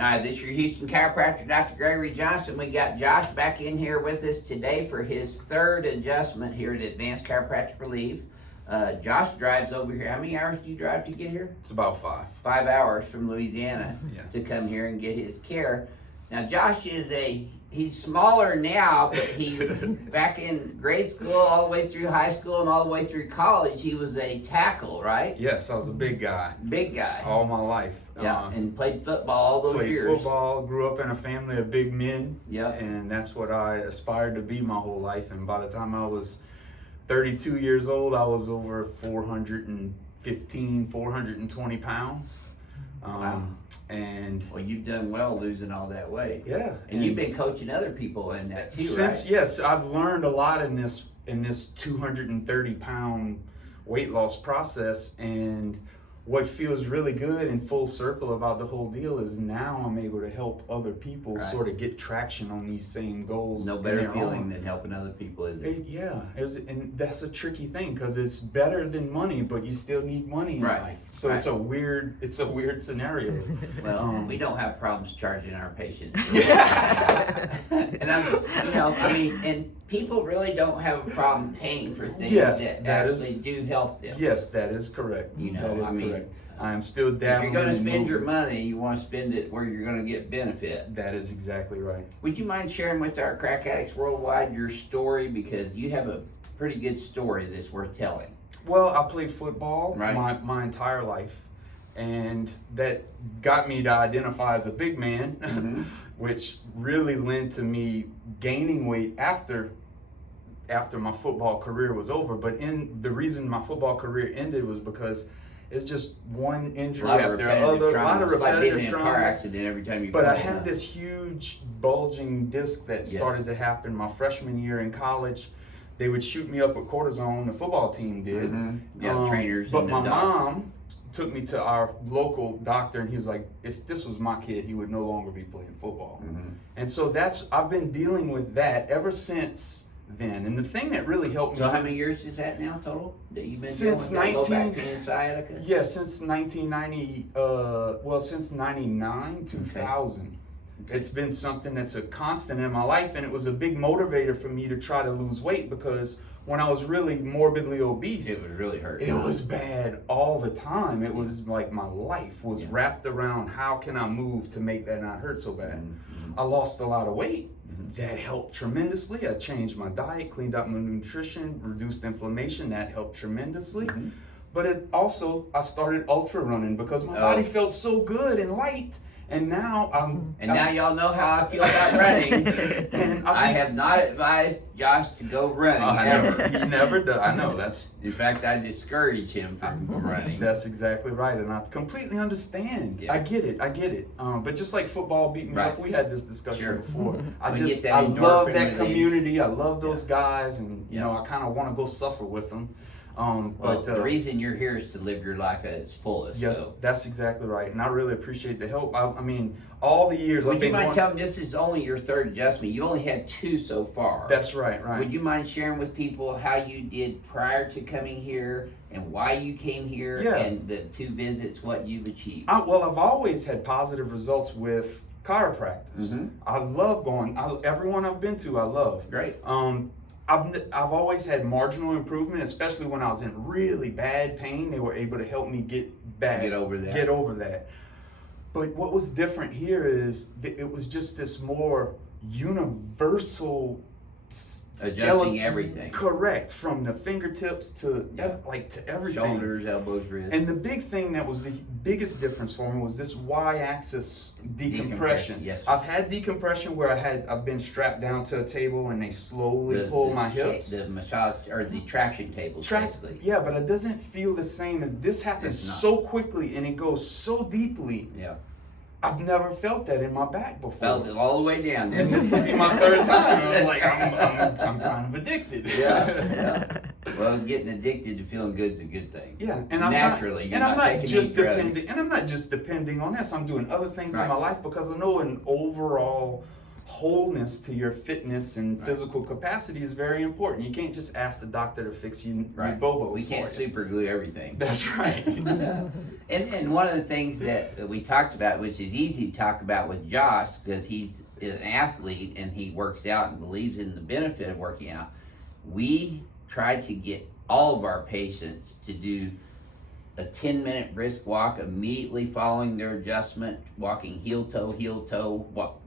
Hi, this is your Houston chiropractor, Dr. Gregory Johnson. We got Josh back in here with us today for his third adjustment here at Advanced Chiropractic Relief. Josh drives over here. How many hours do you drive to get here? It's about 5. 5 hours from Louisiana to come here and get his care. Now, Josh is he's smaller now, but he, back in grade school, all the way through high school and all the way through college, he was a tackle, right? Yes, I was a big guy. Big guy. All my life. Yeah, and played football all those years. Played football, grew up in a family of big men. Yeah. And that's what I aspired to be my whole life. And by the time I was 32 years old, I was over 415, 420 pounds. Wow. And well, you've done well losing all that weight. Yeah. And you've been coaching other people in that too, since, right? Yes, I've learned a lot in this 230-pound weight loss process, and what feels really good and full circle about the whole deal is now I'm able to help other people sort of get traction on these same goals. No better feeling than helping other people, is it? And that's a tricky thing because it's better than money, but you still need money in life. So it's a weird scenario. Well, we don't have problems charging our patients. And and people really don't have a problem paying for things that actually do help them. Yes, that is correct. Correct. I'm still dabbling. If you're going to spend your money, you want to spend it where you're going to get benefit. That is exactly right. Would you mind sharing with our crack addicts worldwide your story, because you have a pretty good story that's worth telling? Well, I played football my entire life, and that got me to identify as a big man, which really led to me gaining weight after my football career was over. But the reason my football career ended was because it's just one injury after another, a lot of repetitive trauma. Car accident every time you. But I had this huge bulging disc that started to happen my freshman year in college. They would shoot me up with cortisone. The football team did. Trainers. But my mom took me to our local doctor, and he was like, if this was my kid, he would no longer be playing football. And so I've been dealing with that ever since then. And the thing that really helped me. So how many years is that now total that you've been since dealing with low back pain and sciatica? Yeah, since 1990. Since 99, 2000. It's been something that's a constant in my life, and it was a big motivator for me to try to lose weight, because when I was really morbidly obese, it was really hurt. It was bad all the time. It was like my life was wrapped around how can I move to make that not hurt so bad. I lost a lot of weight. That helped tremendously. I changed my diet, cleaned up my nutrition, reduced inflammation. That helped tremendously. But I started ultra running because my body felt so good and light. And now now y'all know how I feel about running. And I have not advised Josh to go running ever. He never does. I know that's. In fact, I discourage him from running. That's exactly right, and I completely understand. Yeah. I get it. But just like football beat me up, we had this discussion before. I love that community. I love those guys, and I kind of want to go suffer with them. But the reason you're here is to live your life at its fullest. Yes, that's exactly right, and I really appreciate the help. I mean, all the years Would you mind telling me, this is only your third adjustment. You only had 2 so far. That's right. Would you mind sharing with people how you did prior to coming here and why you came here and the 2 visits, what you've achieved? Well, I've always had positive results with chiropractors. I love going. Everyone I've been to, I love. Great. I've always had marginal improvement, especially when I was in really bad pain. They were able to help me get over that. But what was different here is it was just this more universal adjusting everything. Correct, from the fingertips to to everything. Shoulders, elbows, wrists. And the big thing that was the biggest difference for me was this Y-axis decompression. Yes. I've had decompression where I've been strapped down to a table and they slowly pull my hips. The massage or the traction tables, basically. Yeah, but it doesn't feel the same as this happens so quickly and it goes so deeply. Yeah. I've never felt that in my back before. Felt it all the way down. And this will be my 3rd time. I was like, I'm kind of addicted. Yeah. Well, getting addicted to feeling good is a good thing. Yeah, and I'm not just depending on this. I'm doing other things in my life because I know an overall wholeness to your fitness and physical capacity is very important. You can't just ask the doctor to fix your bobos. We can't super glue everything. That's right. And one of the things that we talked about, which is easy to talk about with Josh, because he's an athlete and he works out and believes in the benefit of working out, we try to get all of our patients to do a 10-minute brisk walk immediately following their adjustment, walking heel toe,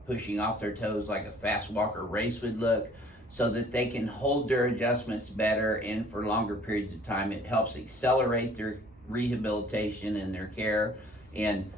pushing off their toes like a fast walker race would look, so that they can hold their adjustments better and for longer periods of time. It helps accelerate their rehabilitation and their care. And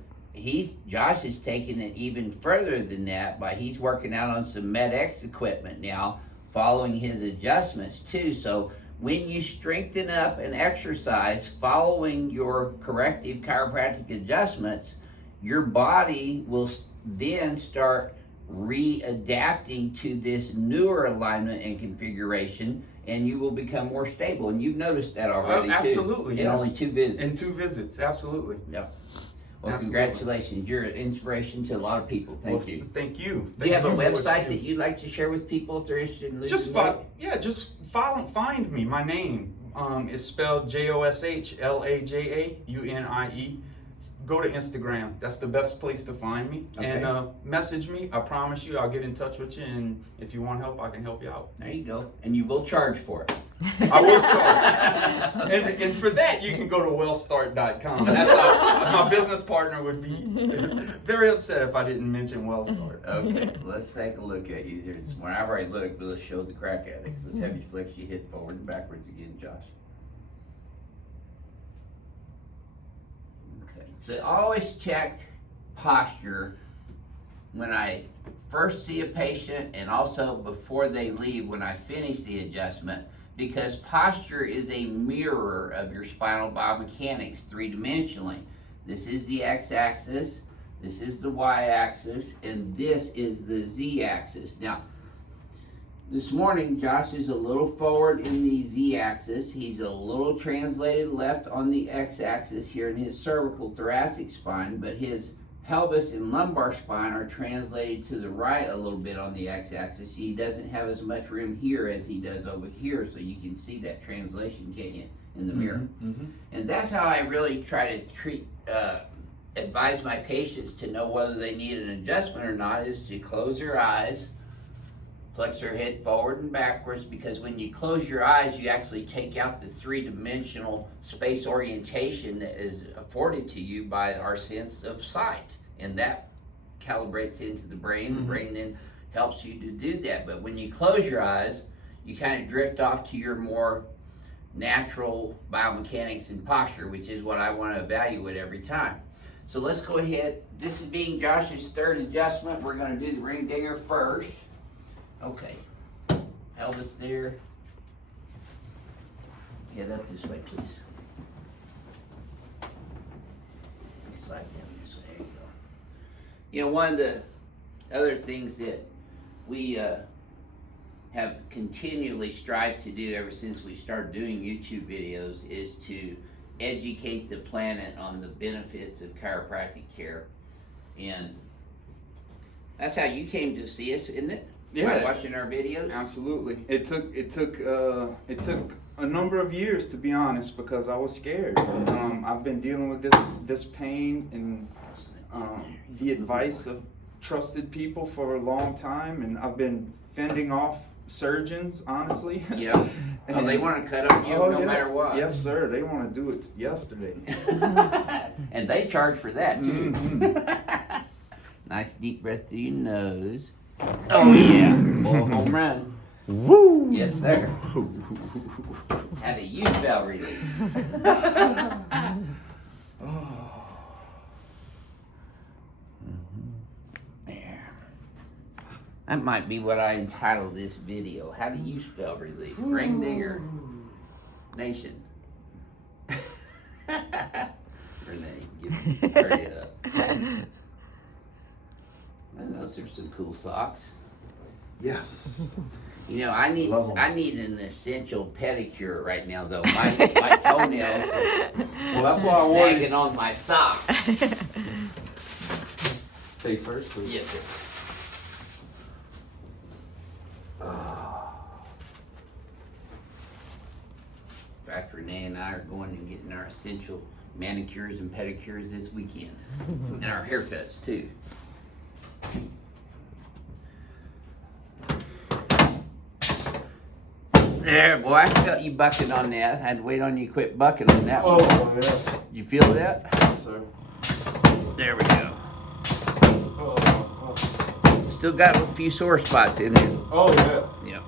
Josh is taking it even further than that by he's working out on some MedX equipment now, following his adjustments too. So when you strengthen up and exercise following your corrective chiropractic adjustments, your body will then start readapting to this newer alignment and configuration, and you will become more stable. And you've noticed that already, absolutely, too. In only 2 visits. In 2 visits, absolutely. Yep. Well, congratulations. You're an inspiration to a lot of people. Thank you. Thank you. Do you have a website that you'd like to share with people if they're interested in losing weight? Find me. My name is spelled JOSHLAJAUNIE. Go to Instagram. That's the best place to find me. Okay. And message me. I promise you I'll get in touch with you, and if you want help, I can help you out. There you go. And you will charge for it. I will charge. And for that, you can go to wellstart.com. That's my business partner would be very upset if I didn't mention WellStart. Okay, let's take a look at you here this morning. I've already looked, but let's show the crack addicts. Let's have you flex your hip forward and backwards again, Josh. Okay, so I always check posture when I first see a patient and also before they leave when I finish the adjustment, because posture is a mirror of your spinal biomechanics 3-dimensionally. This is the x-axis, this is the y-axis, and this is the z-axis. Now, this morning, Josh is a little forward in the z-axis. He's a little translated left on the x-axis here in his cervical thoracic spine, but his pelvis and lumbar spine are translated to the right a little bit on the x-axis. He doesn't have as much room here as he does over here, so you can see that translation, can't you, in the mirror? Mm-hmm. And that's how I really try to advise my patients to know whether they need an adjustment or not, is to close their eyes, flex their head forward and backwards, because when you close your eyes, you actually take out the 3-dimensional space orientation that is afforded to you by our sense of sight. And that calibrates into the brain. Mm-hmm. The brain then helps you to do that. But when you close your eyes, you kind of drift off to your more natural biomechanics and posture, which is what I want to evaluate every time. So let's go ahead. This is being Josh's 3rd adjustment. We're going to do the ring dinger first. Okay, pelvis there. Get up this way, please. Slide down this way. There you go. You know, one of the other things that we have continually strived to do ever since we started doing YouTube videos is to educate the planet on the benefits of chiropractic care. And that's how you came to see us, isn't it? Yeah, by watching our videos. Absolutely. It took a number of years, to be honest, because I was scared. I've been dealing with this pain and the advice of trusted people for a long time, and I've been fending off surgeons, honestly. Yeah. Oh, they want to cut on you no matter what. Yes, sir. They want to do it yesterday. And they charge for that too. Mm-hmm. Nice deep breath through your nose. Oh yeah, boy, home run. Woo! Yes, sir. How do you spell relief? There. That might be what I entitle this video. How do you spell relief? Ring dinger nation. Renee, hurry up. And those are some cool socks. Yes. You know, I need an essential pedicure right now, though. My toenails well, that's why I wanted snagging on my sock. Face first. So. Yes, sir. I are going and getting our essential manicures and pedicures this weekend. And our haircuts too. There, boy, I felt you bucking on that. I had to wait on you to quit bucking on that one. Oh, yeah. You feel that? Yes, sir. There we go. Oh. Still got a few sore spots in there. Oh, yeah. Yep.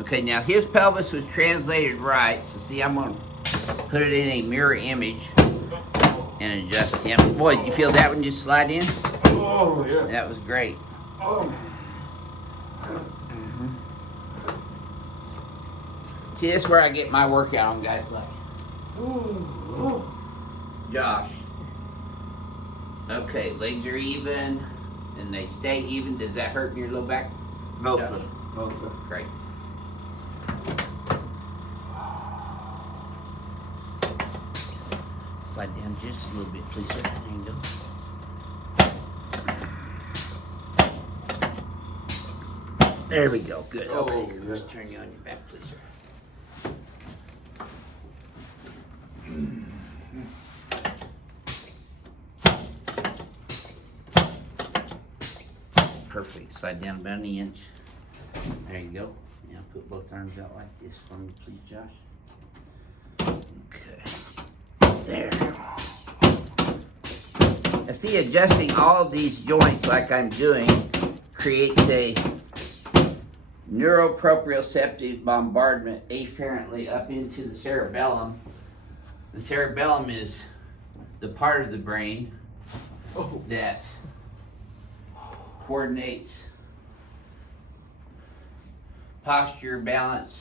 Okay, now his pelvis was translated right, so see, I'm gonna put it in a mirror image and adjust him. Boy, did you feel that one just slide in? Oh, yeah. That was great. Oh. See, this is where I get my workout on guys like Josh. Okay, legs are even, and they stay even. Does that hurt in your low back? No, Josh? sir. No, sir. Great. Slide down just a little bit, please, sir. There you go. There we go. Good. Oh, Okay, yeah. let's turn you on your back, please, sir. Perfect. Slide down about an inch. There you go. Now put both arms out like this for me, please, Josh. Okay. There. I see adjusting all of these joints like I'm doing creates a neuroproprioceptive bombardment afferently up into the cerebellum. The cerebellum is the part of the brain that coordinates posture, balance,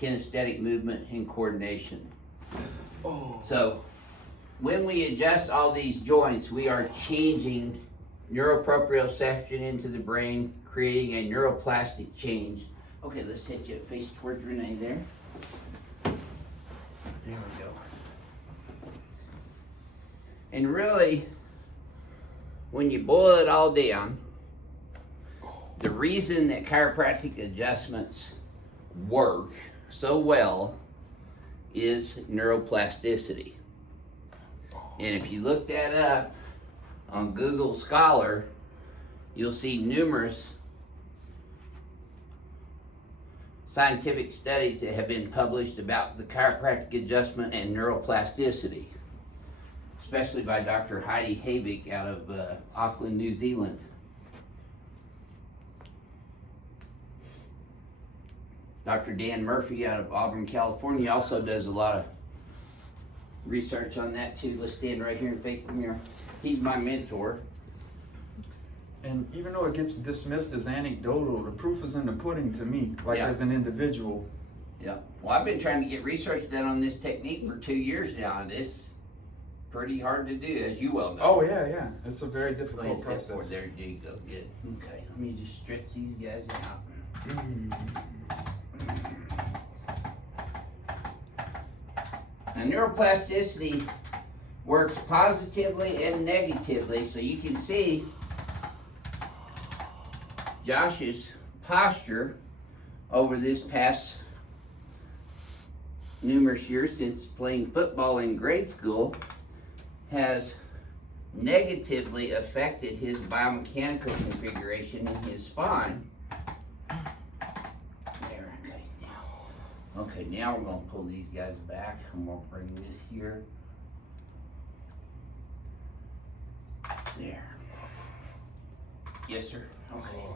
kinesthetic movement, and coordination. So when we adjust all these joints, we are changing neuroproprioception into the brain, creating a neuroplastic change. Okay, let's set you face towards Renee there. There we go. And really, when you boil it all down, the reason that chiropractic adjustments work so well is neuroplasticity. And if you look that up on Google Scholar, you'll see numerous scientific studies that have been published about the chiropractic adjustment and neuroplasticity, especially by Dr. Heidi Havik out of Auckland, New Zealand. Dr. Dan Murphy out of Auburn, California also does a lot of research on that too. Let's stand right here and face the mirror. He's my mentor. And even though it gets dismissed as anecdotal, the proof is in the pudding to me, like Yeah. as an individual. Yeah. Well, I've been trying to get research done on this technique for 2 years now, and it's pretty hard to do, as you well know. Oh, yeah, yeah. It's a very Go ahead, difficult step forward. process. There you go. Good. Okay. Let me just stretch these guys out. Now, neuroplasticity works positively and negatively, so you can see Josh's posture over this past numerous years since playing football in grade school has negatively affected his biomechanical configuration in his spine. There, okay, now. Okay, now we're gonna pull these guys back. I'm gonna bring this here. There. Yes, sir. Okay.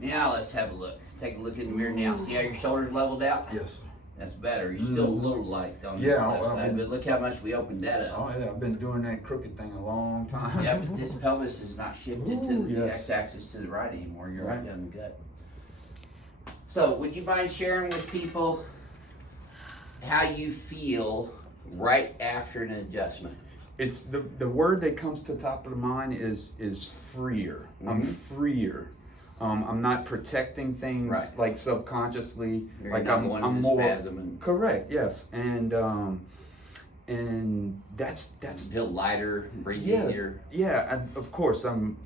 Now let's have a look. Let's take a look in the mirror now. See how your shoulders leveled out? Yes, sir. That's better. You're still a little light on the Yeah, left well, side, but look how much we opened that up. Oh, yeah. I've been doing that crooked thing a long time. Yeah, but this pelvis is not shifted to Ooh, the yes. x-axis to the right anymore. You're right Right. down the gut. So, would you mind sharing with people how you feel right after an adjustment? It's the word that comes to the top of the mind is freer. I'm freer. I'm not protecting things Right. like subconsciously. You're like not I'm going into more spasm and correct. Yes, and that's feel lighter, breathe yeah, easier. yeah. Of course, I'm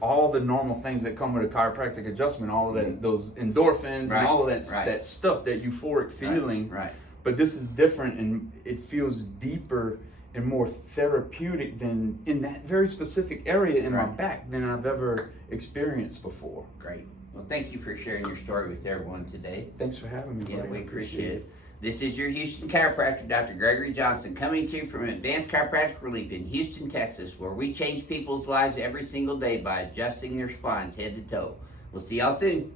all the normal things that come with a chiropractic adjustment, all of that, those endorphins and all of that, that stuff, that euphoric feeling. Right. But this is different, and it feels deeper and more therapeutic than in that very specific area in my back than I've ever experienced before. Great. Well, thank you for sharing your story with everyone today. Thanks for having me. Yeah, buddy. we appreciate it. This is your Houston chiropractor, Dr. Gregory Johnson, coming to you from Advanced Chiropractic Relief in Houston, Texas, where we change people's lives every single day by adjusting their spines head to toe. We'll see y'all soon.